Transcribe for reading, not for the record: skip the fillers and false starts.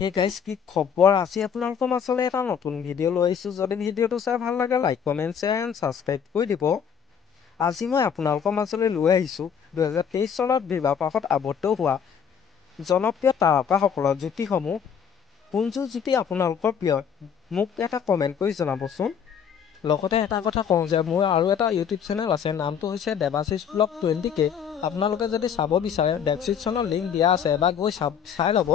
hey guys কি খবৰ আজি আপোনালোকৰ মাজলৈ এটা নতুন ভিডিঅ' লৈ আহিছোঁ যদি ভিডিঅ'টো চাই ভাল লাগে like comment share and subscribe কৰি দিব আজি মই আপোনালোকৰ মাজলৈ লৈ আহিছোঁ 2023 চনত বিবাহপাশত আবদ্ধ হোৱা জনপ্ৰিয় তাৰকাসকলৰ জুটিসমূহ কোনযোৰ জুটি আপোনালোকৰ প্ৰিয় মোক এটা কমেণ্ট কৰি জনাবচোন লগতে এটা কথা কওঁ যে মোৰ আৰু এটা ইউটিউব চেনেল আছে নামটো হৈছে দেৱাশিষ ব্লগ 20K আপোনালোকে যদি চাব বিচাৰে ডেছক্ৰিপশ্যনত লিংক দিয়া আছে এবাৰ গৈ চাই ল'ব